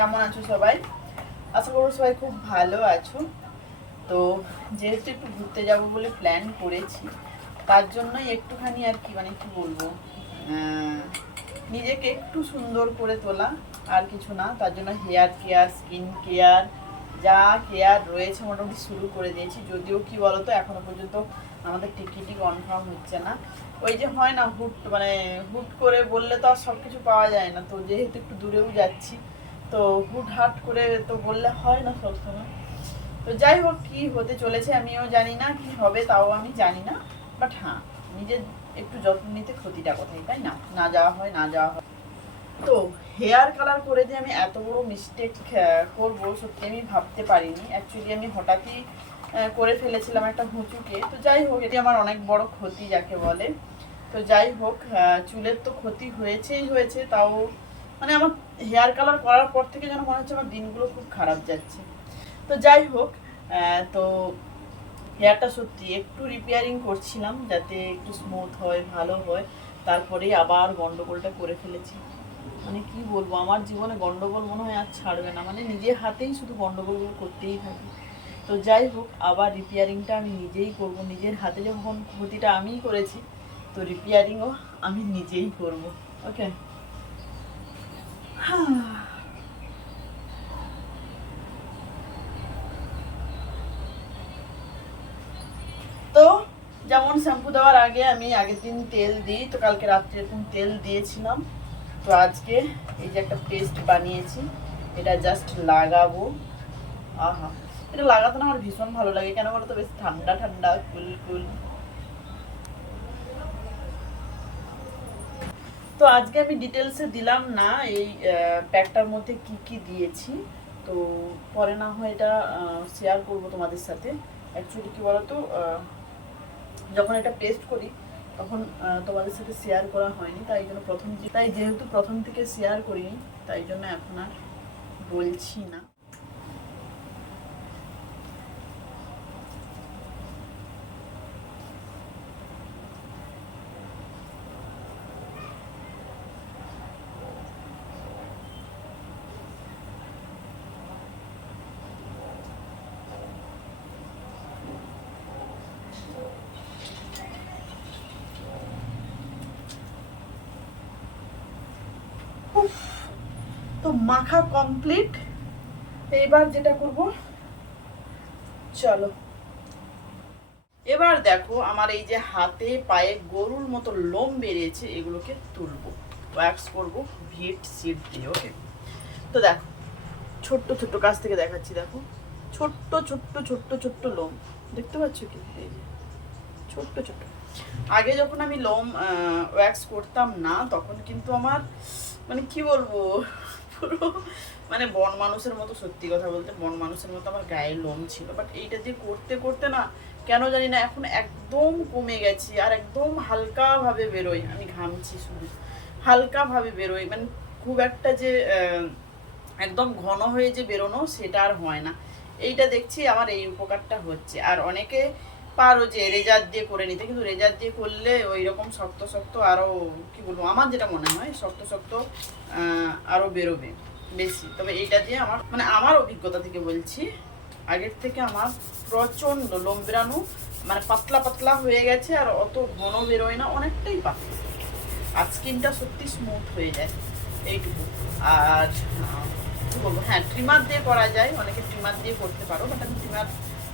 কেমন আছো সবাই? আশা করব সবাই খুব ভালো আছো। তো যেহেতু একটু ঘুরতে যাব বলে প্ল্যান করেছি, তার জন্যই একটুখানি আর কি মানে কি বলব নিজেকে একটু সুন্দর করে তোলা, আর কিছু না। তার জন্য হেয়ার কেয়ার স্কিন কেয়ার যা কেয়ার রয়েছে মোটামুটি শুরু করে দিয়েছি। যদিও কি বলতো, এখনও পর্যন্ত আমাদের টিকিটই কনফার্ম হচ্ছে না। ওই যে হয় না, হুট মানে হুট করে বললে তো আর সব কিছু পাওয়া যায় না। তো যেহেতু একটু দূরেও যাচ্ছি তো হুট হাট করে তো বললে হয় না সবসময়। তো যাই হোক, কি হতে চলেছে আমিও জানি না, কি হবে তাও আমি জানি না। বাট হ্যাঁ নিজের একটু যত্ন নিতে ক্ষতিটা কোথায়, তাই না? না যাওয়া হয়, না যাওয়া হয়। তো হেয়ার কালার করে যে আমি এত বড় মিস্টেক করব, সত্যি আমি ভাবতে পারিনি। অ্যাকচুয়ালি আমি হঠাৎই করে ফেলেছিলাম একটা হুঁচুকে। তো যাই হোক, এটি আমার অনেক বড় ক্ষতি, যাকে বলে। তো যাই হোক চুলের তো ক্ষতি হয়েছেই হয়েছে, তাও মানে আমার হেয়ার কালার করার পর থেকে যেন মনে হচ্ছে আমার দিনগুলো খুব খারাপ যাচ্ছে। তো যাই হোক তো হেয়ারটা সত্যি একটু রিপেয়ারিং করছিলাম যাতে একটু স্মুথ হয়, ভালো হয়। তারপরেই আবার গন্ডগোলটা করে ফেলেছি। মানে কি বলব, আমার জীবনে গন্ডগোল মনে হয় আর ছাড়বে না। মানে নিজের হাতেই শুধু গন্ডগোলগুলো করতেই থাকি। তো যাই হোক, আবার রিপেয়ারিংটা আমি নিজেই করব। নিজের হাতে যখন ক্ষতিটা আমিই করেছি, তো রিপেয়ারিংও আমি নিজেই করব। ওকে তো, যেমন শ্যাম্পু দেওয়ার আগে আমি আগের দিন তেল দিই, তো কালকে রাত্রে এরকম তেল দিয়েছিলাম। তো আজকে এই যে একটা পেস্ট বানিয়েছি, এটা জাস্ট লাগাবো। আহা, এটা লাগাতে না আমার ভীষণ ভালো লাগে, কেন বলো তো বেশ ঠান্ডা ঠান্ডা, কুল কুল। তো আজকে আমি ডিটেলসে দিলাম না, এই প্যাকটার মধ্যে কি কি দিয়েছি। তো পরে না হয় এটা শেয়ার করব তোমাদের সাথে। অ্যাকচুয়ালি কী বলতো যখন এটা পেস্ট করি, তখন তোমাদের সাথে শেয়ার করা হয়নি, তাই জন্য প্রথম তাই যেহেতু প্রথম থেকে শেয়ার করিনি, তাই জন্য এখন আর বলছি না। মাখা কমপ্লিট এবার যেটা করব, চলো। এবার দেখো আমার এই যে হাতে পায়ে গরুর মতো লোম বেরিয়েছে, এগুলোকে তুলবো। ওয়্যাক্স করব, ভিট সিট দিয়ে ওকে তো দেখো, ছোট্ট ছোট্ট কাছ থেকে দেখাচ্ছি, দেখো। ছোট্ট ছোট্ট ছোট্ট ছোট্ট লোম। দেখতে পাচ্ছ কি? এই যে, ছোট্ট ছোট্ট। আগে যখন আমি লোম ওয়্যাক্স করতাম না, তখন কিন্তু আমার মানে কি বলব? পুরো মানে বন মানুষের মতো সত্যি কথা বলতে, বন মানুষের মতো আমার গায়ে লোম ছিল। বাট এইটা দিয়ে করতে করতে না, কেন জানি না এখন একদম কমে গেছি আর একদম হালকাভাবে বেরোয় আমি ঘামছি শুধু। হালকাভাবে বেরোয় মানে খুব একটা যে একদম ঘন হয়ে যে বেরোনো সেটা আর হয় না। এইটা দেখছি আমার এই উপকারটা হচ্ছে। আর অনেকে পারো যে রেজার দিয়ে করে নিতে কিন্তু রেজার দিয়ে করলে ওই রকম শক্ত শক্ত আরও কি বলব আমার যেটা মনে হয় শক্ত শক্ত আহ, আরও বেরোবে বেশি। তবে এইটা দিয়ে আমার মানে আমার অভিজ্ঞতা থেকে বলছি আগের থেকে আমার প্রচণ্ড লোম মানে পাতলা পাতলা হয়ে গেছে আর অত ঘন বেরোয় না অনেকটাই পাতলা। আর স্কিনটা সত্যি স্মুথ হয়ে যায় এইটুকু। আর কি বলব হ্যাঁ ট্রিমার দিয়ে করা যায় অনেকে ট্রিমার দিয়ে করতে পারো বাট আমি ট্রিমার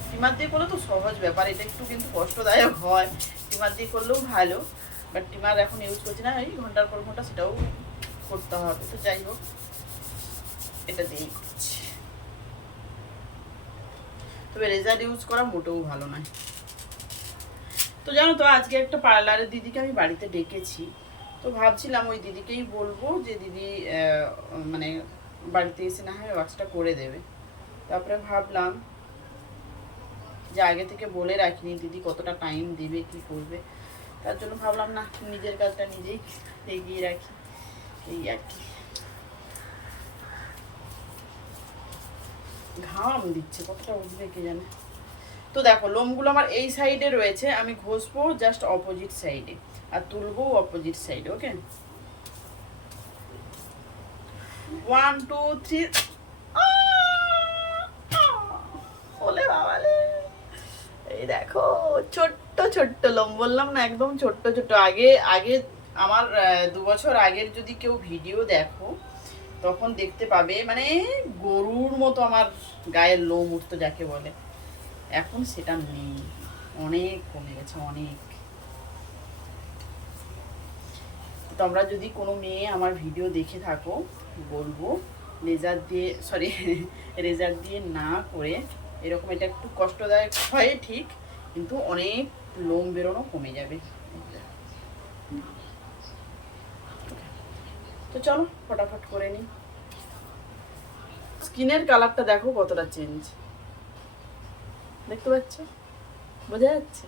ট্রিমার দিয়ে করলে তো সহজ ব্যাপার, এটা একটু কিন্তু কষ্টদায়ক হয়। ট্রিমার দিয়ে করলেও ভালো বাট ট্রিমার এখন ইউজ করছি না, এই ঘণ্টার পর ঘণ্টা সেটাও করতে হবে। তো যাই হোক, এটা দিয়েই করছি। তবে রেজার ইউজ করা মোটেও ভালো নয়। তো জানো তো, আজকে একটা পার্লারের দিদিকে আমি বাড়িতে ডেকেছি। তো ভাবছিলাম ওই দিদিকেই বলব যে দিদি মানে বাড়িতে এসে না হয় ওয়াক্সটা করে দেবে। তারপরে ভাবলাম যে আগে থেকে বলে রাখিনি, দিদি কতটা টাইম দেবে, কি করবে? তার জন্য ভাবলাম, না, নিজের কাজটা নিজেই এগিয়ে রাখি। এই আর কি। ঘাম দিচ্ছে, কতটা উঠবে কে জানে? তো দেখো, লোমগুলো আমার এই সাইডে রয়েছে, আমি ঘষবো জাস্ট অপোজিট সাইডে আর তুলবো অপোজিট সাইডে ওকে ওয়ান টু থ্রি ছোট্ট ছোট্ট লোম, বললাম না একদম ছোট্ট ছোট্ট। আগে আগে আমার দু বছর আগের যদি কেউ ভিডিও দেখো, তখন দেখতে পাবে মানে গরুর মতো আমার গায়ের লোম উঠতো যাকে বলে। এখন সেটা নেই। অনেক কমে গেছে, অনেক। তোমরা যদি কোনো মেয়ে আমার ভিডিও দেখে থাকো, বলব, লেজার দিয়ে সরি রেজার দিয়ে না করে, এরকম এটা একটু কষ্টদায়ক হয়, ঠিক। কিন্তু অনেক লোম বেরোনো কমে যাবে। তো চলো, ফটাফট করে নিই স্কিনের কালারটা দেখো কতটা চেঞ্জ দেখতে পাচ্ছ? বোঝা যাচ্ছে?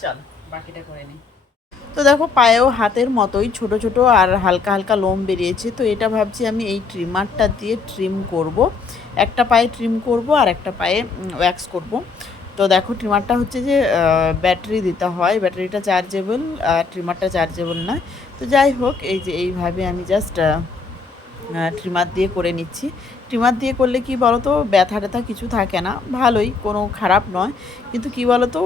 চলো, বাকিটা করে নিই তো দেখো, পায়েও হাতের মতোই ছোট ছোট আর হালকা হালকা লোম বেরিয়েছে। তো এটা ভাবছি আমি এই ট্রিমারটা দিয়ে ট্রিম করব। একটা পায়ে ট্রিম করব আর একটা পায়ে ওয়্যাক্স করব। তো দেখো ট্রিমারটা হচ্ছে যে ব্যাটারি দিতে হয়। ব্যাটারিটা চার্জেবল আর ট্রিমারটা চার্জেবল না তো যাই হোক, এই যে এইভাবে আমি জাস্ট ট্রিমার দিয়ে করে নিচ্ছি। ট্রিমার দিয়ে করলে কি বলো তো ব্যথা ট্যাথা কিছু থাকে না। ভালোই, কোনো খারাপ নয়। কিন্তু কি বলো তো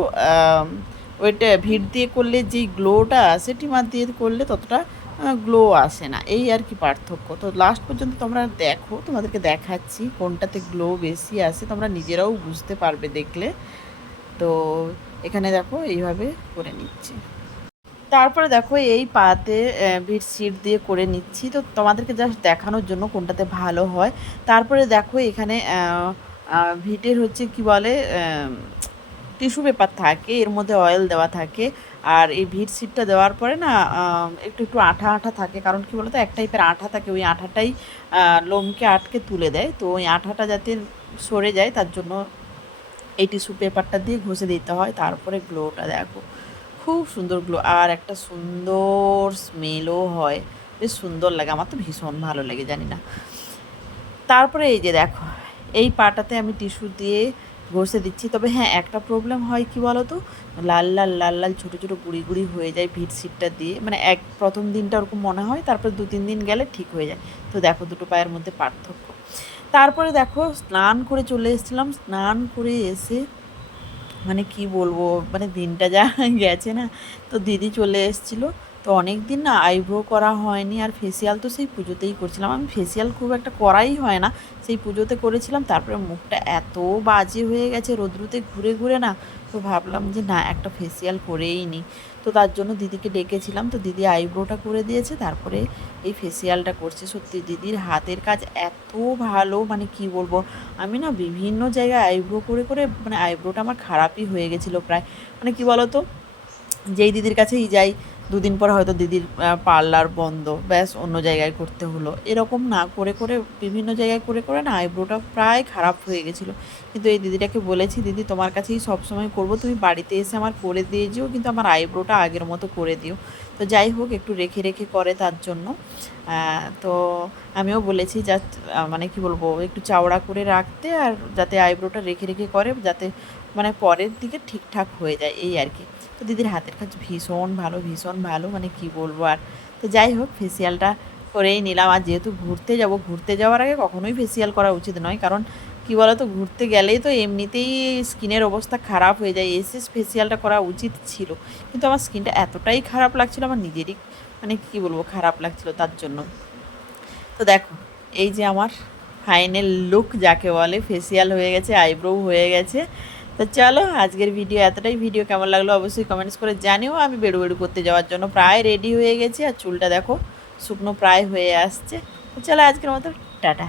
ওইটা ভিড় দিয়ে করলে যেই গ্লোটা আসে ট্রিমার দিয়ে করলে ততটা গ্লো আসে না। এই আর কি পার্থক্য। তো লাস্ট পর্যন্ত তোমরা দেখো, তোমাদেরকে দেখাচ্ছি কোনটাতে গ্লো বেশি আসে, তোমরা নিজেরাও বুঝতে পারবে দেখলে। তো এখানে দেখো, এইভাবে করে নিচ্ছি। তারপরে দেখো, এই পাতে ভিট সিট দিয়ে করে নিচ্ছি। তো তোমাদেরকে জাস্ট দেখানোর জন্য কোনটাতে ভালো হয়। তারপরে দেখো, এখানে ভিটের হচ্ছে কি বলে টিস্যু পেপার থাকে, এর মধ্যে অয়েল দেওয়া থাকে, আর এই ভিট সিটটা দেওয়ার পরে না একটু একটু আঠা আঠা থাকে। কারণ কি বলতো, এক টাইপের আঠা থাকে, ওই আঠাটাই লোমকে আটকে তুলে দেয়। তো ওই আঠাটা যাতে সরে যায়, তার জন্য এই টিস্যু পেপারটা দিয়ে ঘষে দিতে হয়। তারপরে গ্লোটা দেখো, খুব সুন্দর গ্লো। আর একটা সুন্দর স্মেলও হয়। বেশ সুন্দর লাগে, আমার তো ভীষণ ভালো লাগে, জানি না। তারপরে এই যে দেখো, এই পাটাতে আমি টিস্যু দিয়ে ঘষে দিচ্ছি। তবে হ্যাঁ একটা প্রবলেম হয় কি বলো তো লাল লাল লাল লাল, ছোটো ছোটো, গুঁড়ি গুঁড়ি হয়ে যায় ভিট সিটটা দিয়ে। মানে এক প্রথম দিনটা ওরকম মনে হয়, তারপর দু, তিন দিন গেলে ঠিক হয়ে যায়। তো দেখো, দুটো পায়ের মধ্যে পার্থক্য। তারপরে দেখো, স্নান করে চলে এসেছিলাম। স্নান করে এসে মানে কি বলব? মানে দিনটা যা গেছে না। তো দিদি চলে এসেছিল। তো অনেক দিন না আইব্রো করা হয়নি আর ফেসিয়াল তো সেই পুজোতেই করছিলাম। আমি ফেসিয়াল খুব একটা করাই হয় না, সেই পুজোতে করেছিলাম, তারপরে মুখটা এত বাজে হয়ে গেছে, রোদ্রুতে ঘুরে ঘুরে না, তো ভাবলাম যে না, একটা ফেসিয়াল করেই নিই তো তার জন্য দিদিকে ডেকেছিলাম, তো দিদি আইব্রোটা করে দিয়েছে, তারপরে এই ফেসিয়ালটা করছে। সত্যি দিদির হাতের কাজ এত ভালো মানে কি বলব, আমি না বিভিন্ন জায়গায় আইব্রো করে করে মানে আইব্রোটা আমার খারাপই হয়ে গেছিল প্রায়। মানে কি বলতো, যেই দিদির কাছেই যাই দুদিন পর হয়তো দিদির পার্লার বন্ধ, ব্যাস অন্য জায়গায় করতে হলো। এরকম না করে করে, বিভিন্ন জায়গায় করে করে না, আইব্রোটা প্রায় খারাপ হয়ে গেছিল। কিন্তু এই দিদিটাকে বলেছি, দিদি, তোমার কাছেই সবসময় করব, তুমি বাড়িতে এসে আমার করে দিয়ে যেও, কিন্তু আমার আইব্রোটা আগের মতো করে দিও। তো যাই হোক, একটু রেখে রেখে করে তার জন্য। তো আমিও বলেছি যা মানে কি বলব, একটু চাওড়া করে রাখতে আর যাতে আইব্রোটা রেখে রেখে করে, যাতে মানে পরের দিকে ঠিকঠাক হয়ে যায় এই আর কি। তো দিদির হাতের কাজ ভীষণ ভালো ভীষণ ভালো মানে কি বলব আর। তো যাই হোক ফেসিয়ালটা করেই নিলাম। আর যেহেতু ঘুরতে যাব, ঘুরতে যাওয়ার আগে কখনোই ফেসিয়াল করা উচিত নয়। কারণ কি বলতো, ঘুরতে গেলেই তো এমনিতেই স্কিনের অবস্থা খারাপ হয়ে যায়। এসে ফেসিয়ালটা করা উচিত ছিল। কিন্তু আমার স্কিনটা এতটাই খারাপ লাগছিল, আমার নিজেরই মানে কি বলব, খারাপ লাগছিল তার জন্য। তো দেখো, এই যে আমার ফাইনাল লুক যাকে বলে ফেসিয়াল হয়ে গেছে আইব্রো হয়ে গেছে তো চলো, আজকের ভিডিও এতটাই। ভিডিও কেমন লাগল অবশ্যই কমেন্টস করে জানিও। আমি বেড়ু বেড়ু করতে যাওয়ার জন্য প্রায় রেডি হয়ে গেছি আর চুলটা দেখো, শুকনো প্রায় হয়ে আসছে। তো চলো, আজকের মতো, টাটা।